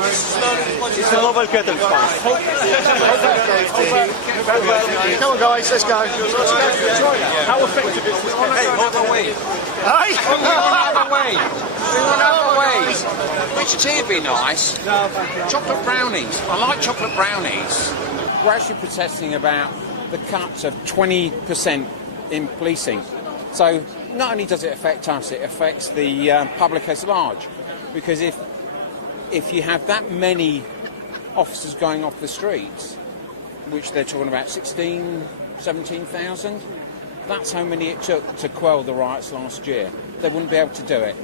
It's a novel kettle sponge. Come on, guys, let's go. How effective is this? Hey, hold away. Hey! Another way. Which tea would be nice? Chocolate brownies. I like chocolate brownies. We're actually protesting about the cuts of 20% in policing. So not only does it affect us, it affects the public as large. Because if you have that many officers going off the streets, which they're talking about 17,000, that's how many it took to quell the riots last year. They wouldn't be able to do it.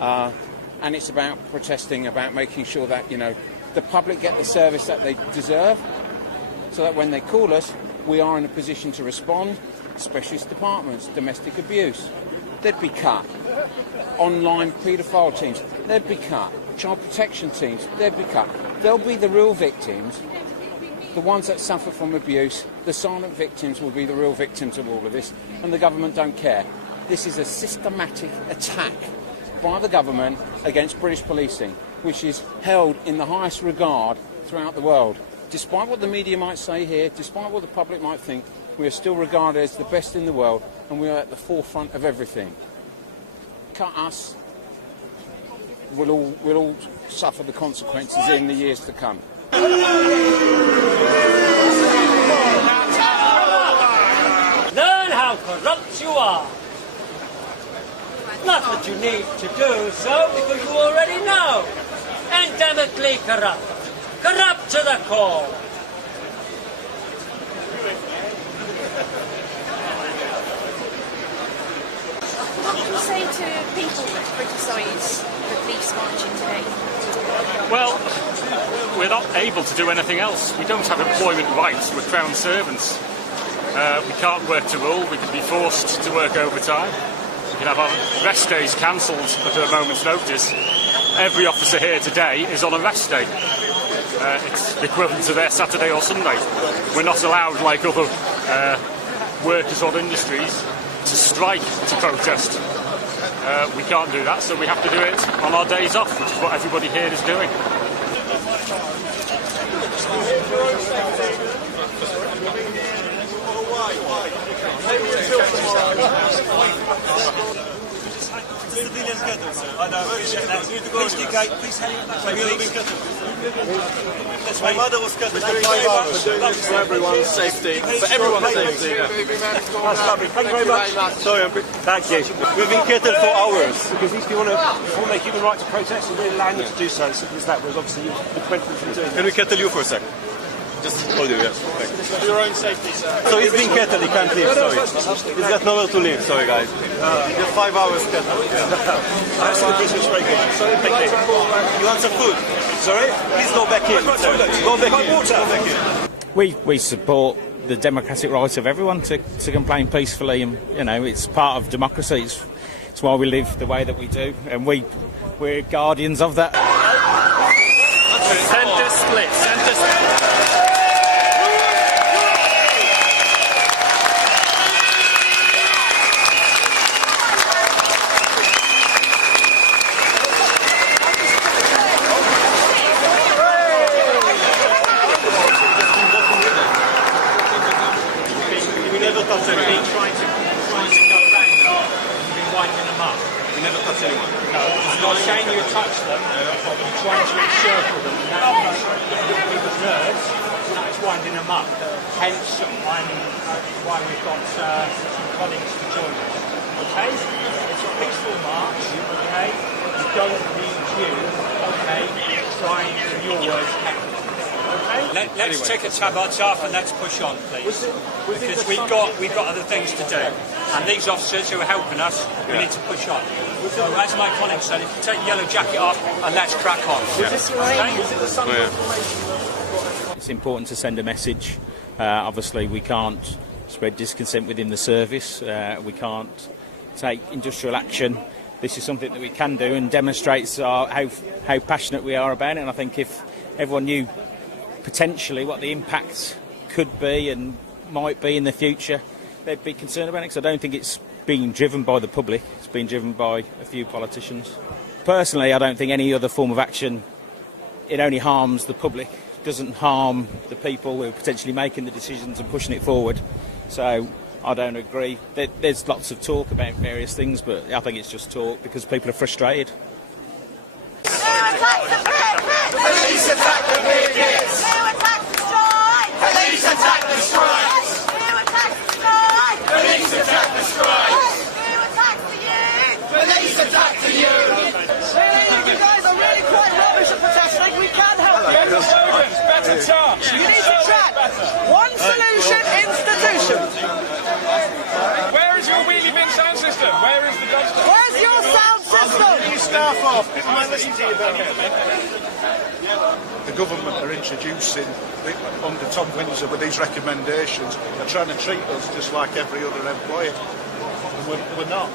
And it's about protesting, about making sure that, you know, the public get the service that they deserve, so that when they call us, we are in a position to respond. Specialist departments, domestic abuse, they'd be cut. Online paedophile teams, they'd be cut. Child protection teams, they'd be cut. They'll be the real victims, the ones that suffer from abuse. The silent victims will be the real victims of all of this, and the government don't care. This is a systematic attack by the government against British policing, which is held in the highest regard throughout the world. Despite what the media might say here, despite what the public might think, we are still regarded as the best in the world, and we are at the forefront of everything. Cut us, we'll all suffer the consequences in the years to come. Learn how corrupt you are. Not that you need to do so, because you already know. Endemically corrupt. Corrupt to the core. What would you say to people that criticise the police marching today? Well, we're not able to do anything else. We don't have employment rights. We're Crown servants. We can't work to rule. We can be forced to work overtime. We can have our rest days cancelled at a moment's notice. Every officer here today is on a rest day. It's equivalent to their Saturday or Sunday. We're not allowed, like other workers or industries, to strike, to protest. We can't do that, so we have to do it on our days off, which is what everybody here is doing. Civilians kettle, sir. I appreciate that. Please indicate, please hang it that way, please. My mother was kettled for 5 hours. For everyone's safety. For everyone's safety. That's lovely. Thank you very much. Sorry, thank you. We've been kettled for hours. Because these people want their human right to protest, and we're allowing them to do so. Simple as that. Whereas obviously you prevent them from doing that. Can we kettle you for a second? Just hold you, yeah. For your own safety, sir. So he's been kettled, he can't leave, sorry. He's got nowhere to live, sorry guys. Just 5 hours kettled. That's the British very good. Thank you. You want some food? Sorry? Please go back in. Go back in. Water. Go back in. We support the democratic right of everyone to complain peacefully, and you know it's part of democracy. It's why we live the way that we do, and we're guardians of that. Centre split. Centre split. Not saying you touch them, but you're trying to encircle them, and that's people's nerves, and that's winding them up. Hence, why we've got colleagues to join us. Okay? It's a peaceful march, okay? You don't need you, okay? Trying, in your words, heckle. Okay? Let's take a tabard off and let's push on, please. Because we've got other things to do. And these officers who are helping us, we need to push on. So as my colleague said, if you take the yellow jacket off and let's crack on. It's important to send a message. Obviously we can't spread discontent within the service. We can't take industrial action. This is something that we can do and demonstrates how passionate we are about it. And I think if everyone knew potentially what the impact could be and might be in the future, they'd be concerned about it, because I don't think it's being driven by the public, it's being driven by a few politicians. Personally, I don't think any other form of action it only harms the public, doesn't harm the people who are potentially making the decisions and pushing it forward. So I don't agree. There's lots of talk about various things, but I think it's just talk because people are frustrated. Police attack the pickets! Who attacked the strike? Police attack the strike! Who attacked the strike? Police attack the strike! Who attacked the youth? Police attack the youth! You guys are really quite rubbish at protesting. We can help you. Better charge! You need to track one solution, institutions. Where is your wheelie bin sound system? Where is the dumpster? Where's your sound system? You staff off. People might listen to you better. The government are introducing, under Tom Windsor, with these recommendations, are trying to treat us just like every other employer. And we're not.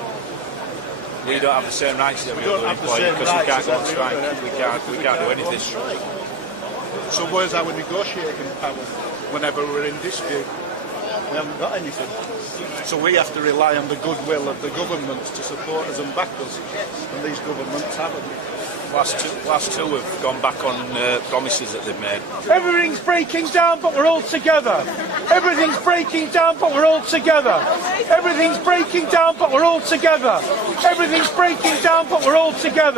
We don't have the same rights as every other employer because we can't go on strike. We can't do anything. So where's our negotiating power whenever we're in dispute? We haven't got anything. So we have to rely on the goodwill of the governments to support us and back us. And these governments haven't. Last two have gone back on promises that they've made. Everything's breaking down, but we're all together. Everything's breaking down, but we're all together. Everything's breaking down, but we're all together. Everything's breaking down, but we're all together.